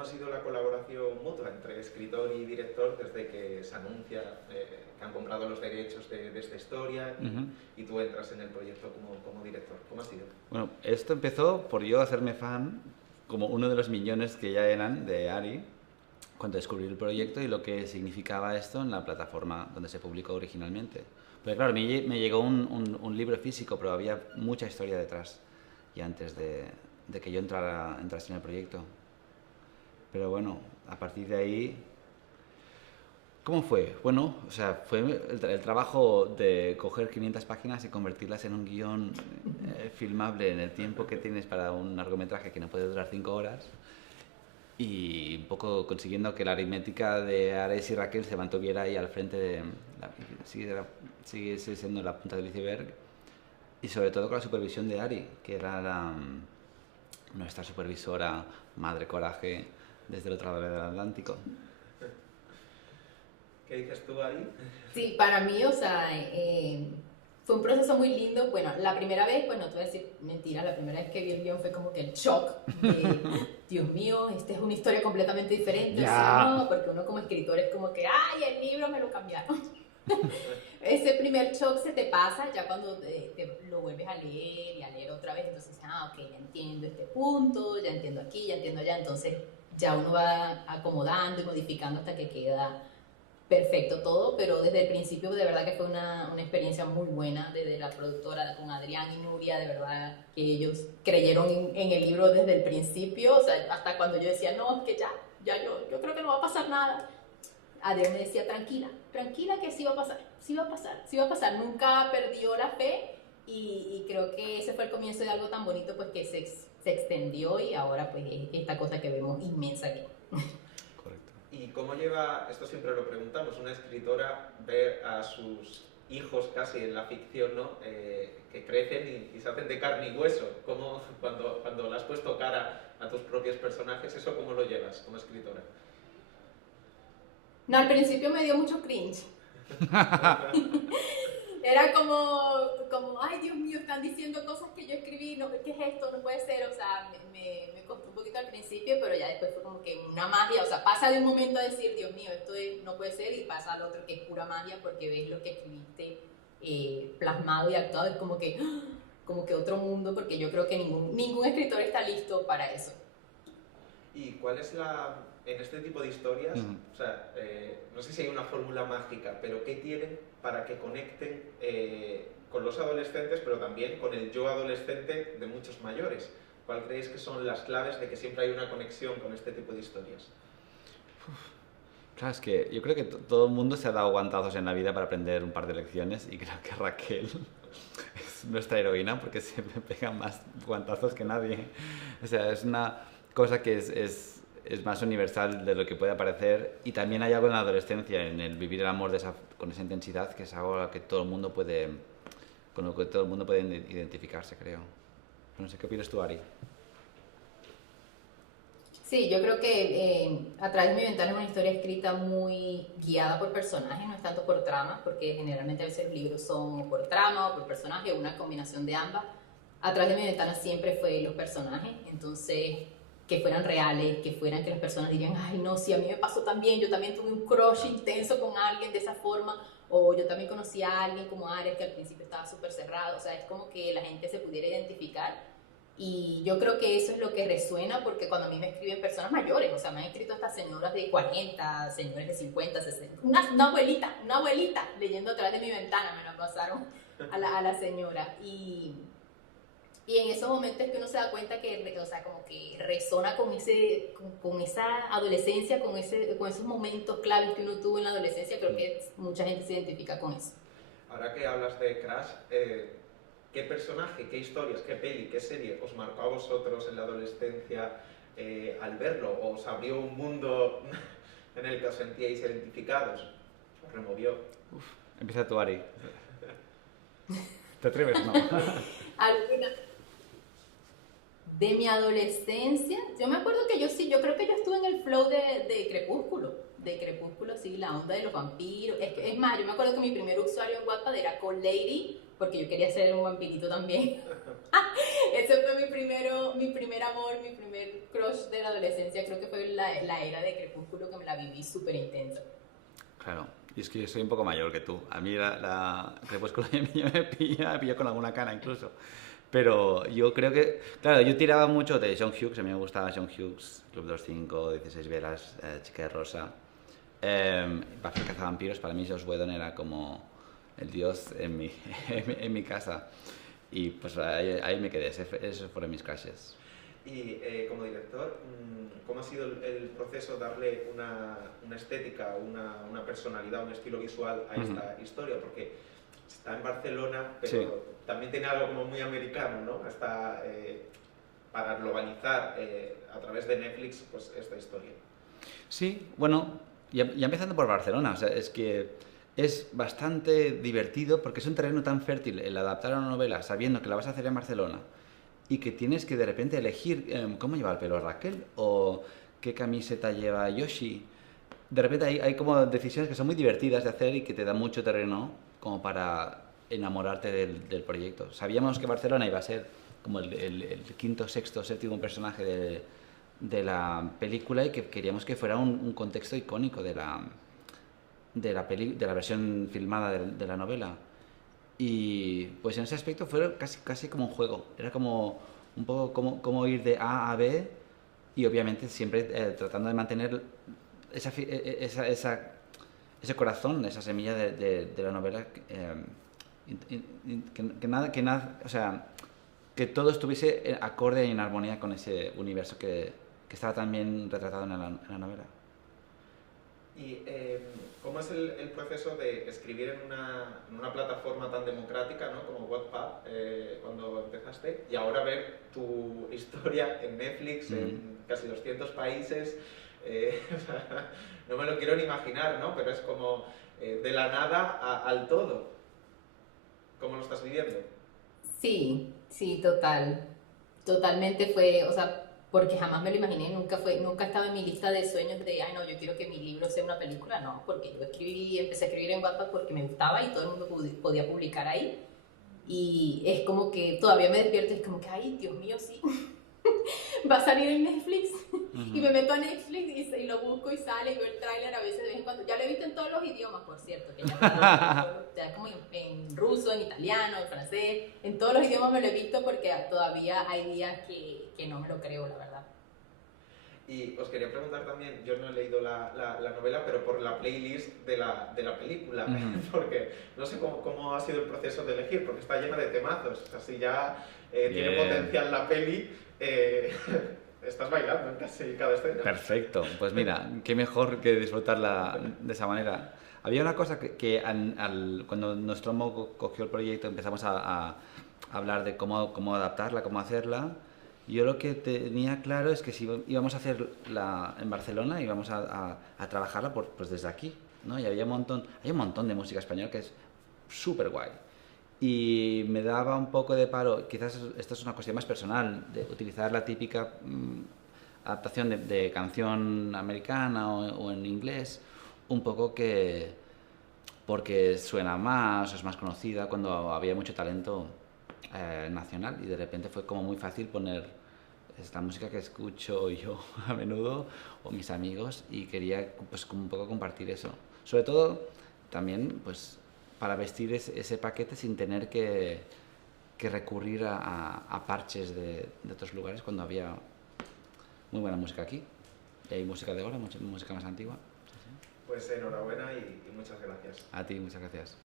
cómo ha sido la colaboración mutua entre escritor y director desde que se anuncia que han comprado los derechos de esta historia y tú entras en el proyecto como director? ¿Cómo ha sido? Bueno, esto empezó por yo hacerme fan, como uno de los millones que ya eran de Ari, cuando descubrí el proyecto y lo que significaba esto en la plataforma donde se publicó originalmente. Porque claro, me llegó un libro físico, pero había mucha historia detrás, y antes de que yo entrase en el proyecto. Pero bueno, a partir de ahí... ¿Cómo fue? Bueno, o sea, fue el trabajo de coger 500 páginas y convertirlas en un guión filmable en el tiempo que tienes para un largometraje que no puede durar 5 horas, y un poco consiguiendo que la aritmética de Ares y Raquel se mantuviera ahí al frente sigue siendo la punta del iceberg, y sobre todo con la supervisión de Ari, que era nuestra supervisora, madre coraje, desde el otro lado del Atlántico. ¿Qué dices tú, Ari? Sí, para mí, o sea, fue un proceso muy lindo. Bueno, la primera vez, pues no te voy a decir mentira, la primera vez que vi el guión fue como que el shock de, Dios mío, esta es una historia completamente diferente. Ya. O sea, no, porque uno como escritor es como que, ay, el libro me lo cambiaron. Ese primer shock se te pasa ya cuando te lo vuelves a leer y a leer otra vez. Entonces, ok, ya entiendo este punto, ya entiendo aquí, ya entiendo allá. Entonces, ya uno va acomodando y modificando hasta que queda perfecto todo, pero desde el principio de verdad que fue una experiencia muy buena, desde la productora con Adrián y Nuria, de verdad que ellos creyeron en el libro desde el principio, o sea, hasta cuando yo decía, no, es que ya yo creo que no va a pasar nada. Adrián me decía, tranquila que sí va a pasar, nunca perdió la fe, y creo que ese fue el comienzo de algo tan bonito, pues que se extendió, y ahora pues esta cosa que vemos inmensa aquí. ¿Y cómo lleva, esto siempre lo preguntamos, una escritora ver a sus hijos casi en la ficción, ¿no? Que crecen y se hacen de carne y hueso? ¿Cómo, cuando le has puesto cara a tus propios personajes, eso cómo lo llevas como escritora? No, al principio me dio mucho cringe. Era como, ay Dios mío, están diciendo cosas que yo escribí, no, ¿qué es esto? No puede ser, o sea, me costó un poquito al principio, pero ya después fue como que una magia, o sea, pasa de un momento a decir, Dios mío, no puede ser, y pasa al otro que es pura magia, porque ves lo que escribiste plasmado y actuado, es como que otro mundo, porque yo creo que ningún escritor está listo para eso. ¿Y cuál es en este tipo de historias, o sea, no sé si hay una fórmula mágica, pero qué tienen para que conecten con los adolescentes, pero también con el yo adolescente de muchos mayores? ¿Cuál creéis que son las claves de que siempre hay una conexión con este tipo de historias? Claro, es que yo creo que todo el mundo se ha dado guantazos en la vida para aprender un par de lecciones, y creo que Raquel es nuestra heroína porque siempre pega más guantazos que nadie. O sea, es una cosa que es más universal de lo que puede parecer, y también hay algo en la adolescencia, en el vivir el amor con esa intensidad, que es algo con lo que todo el mundo puede identificarse, creo. No sé, ¿qué opinas tú, Ari? Sí, yo creo que A través de mi ventana es una historia escrita muy guiada por personajes, no es tanto por trama, porque generalmente a veces los libros son por trama o por personaje, una combinación de ambas. A través de mi ventana siempre fue los personajes, entonces que fueran reales, que las personas dirían, ay no, si a mí me pasó también, yo también tuve un crush intenso con alguien de esa forma, o yo también conocí a alguien como Ares que al principio estaba súper cerrado, o sea, es como que la gente se pudiera identificar. Y yo creo que eso es lo que resuena, porque cuando a mí me escriben personas mayores, o sea, me han escrito hasta señoras de 40, señores de 50, 60, una abuelita leyendo atrás de mi ventana, me lo pasaron a la señora. Y en esos momentos que uno se da cuenta que, o sea, como que resona con esa adolescencia, con esos momentos claves que uno tuvo en la adolescencia, creo que mucha gente se identifica con eso. Ahora que hablas de Crash, ¿qué personaje, qué historias, qué peli, qué serie os marcó a vosotros en la adolescencia al verlo? ¿O os abrió un mundo en el que os sentíais identificados? ¿Os removió? Empieza tú, Ari. ¿Te atreves? No. Alguna de mi adolescencia, yo me acuerdo que yo creo que yo estuve en el flow de Crepúsculo, sí, la onda de los vampiros. Es más, yo me acuerdo que mi primer usuario en Wattpad era Cold Lady, porque yo quería ser un vampirito también. Ese fue mi primer amor, mi primer crush de la adolescencia. Creo que fue la era de Crepúsculo, que me la viví súper intensa. Claro, y es que yo soy un poco mayor que tú. A mí la Crepúsculo me pilla con alguna cana incluso. Pero yo creo que, claro, yo tiraba mucho de John Hughes, a mí me gustaba John Hughes, Club de los Cinco, 16 velas, Chica de Rosa. Buffy cazavampiros, para mí Joss Whedon era como el dios en mi casa. Y pues ahí me quedé, esos fueron mis crashes. Y como director, ¿cómo ha sido el proceso darle una estética, una personalidad, un estilo visual a esta historia? Porque está en Barcelona, pero también tiene algo como muy americano, ¿no? Hasta para globalizar a través de Netflix pues, esta historia. Sí, bueno, ya empezando por Barcelona, o sea, es que es bastante divertido porque es un terreno tan fértil el adaptar a una novela sabiendo que la vas a hacer en Barcelona y que tienes que de repente elegir cómo lleva el pelo Raquel o qué camiseta lleva Yoshi. De repente hay como decisiones que son muy divertidas de hacer y que te dan mucho terreno como para enamorarte del proyecto. Sabíamos que Barcelona iba a ser como el quinto, sexto, séptimo personaje de la película y que queríamos que fuera un contexto icónico de la versión filmada de la novela. Y pues en ese aspecto fue casi como un juego. Era como un poco como ir de A a B y obviamente siempre tratando de mantener ese corazón, esa semilla de la novela, o sea, que todo estuviese acorde y en armonía con ese universo que estaba tan bien retratado en la novela. ¿Y cómo es el proceso de escribir en una plataforma tan democrática, ¿no? Como Wattpad, cuando empezaste, y ahora ver tu historia en Netflix, en casi 200 países? No me lo quiero ni imaginar, ¿no? Pero es como de la nada al todo. ¿Cómo lo estás viviendo? Sí, totalmente fue, o sea, porque jamás me lo imaginé, nunca estaba en mi lista de sueños de, ay no, yo quiero que mi libro sea una película, no, porque yo empecé a escribir en Wattpad porque me gustaba y todo el mundo podía publicar ahí, y es como que todavía me despierto y es como que, ay, Dios mío, sí, va a salir en Netflix, y me meto a Netflix y lo busco y sale, y veo el tráiler a veces de vez en cuando, ya lo he visto en todos los idiomas, por cierto, que ya como en ruso, en italiano, en francés, en todos los idiomas me lo he visto porque todavía hay días que no me lo creo, la verdad. Y os quería preguntar también, yo no he leído la novela, pero por la playlist de la película, porque no sé cómo ha sido el proceso de elegir, porque está llena de temazos, así ya tiene potencial la peli, estás bailando en casi cada escena. Perfecto, pues mira, qué mejor que disfrutarla de esa manera. Había una cosa que cuando Nostromo cogió el proyecto empezamos a hablar de cómo adaptarla, cómo hacerla. Yo lo que tenía claro es que si íbamos a hacerla en Barcelona íbamos a trabajarla pues desde aquí, ¿no? Y hay un montón de música española que es súper guay. Y me daba un poco de paro, quizás esto es una cuestión más personal, de utilizar la típica adaptación de canción americana o en inglés, un poco porque suena más, es más conocida, cuando había mucho talento nacional, y de repente fue como muy fácil poner esta música que escucho yo a menudo o mis amigos, y quería pues un poco compartir eso, sobre todo también pues para vestir ese paquete sin tener que recurrir a parches de otros lugares cuando había muy buena música aquí. Y hay música de ahora, música más antigua. Pues enhorabuena y muchas gracias. A ti, muchas gracias.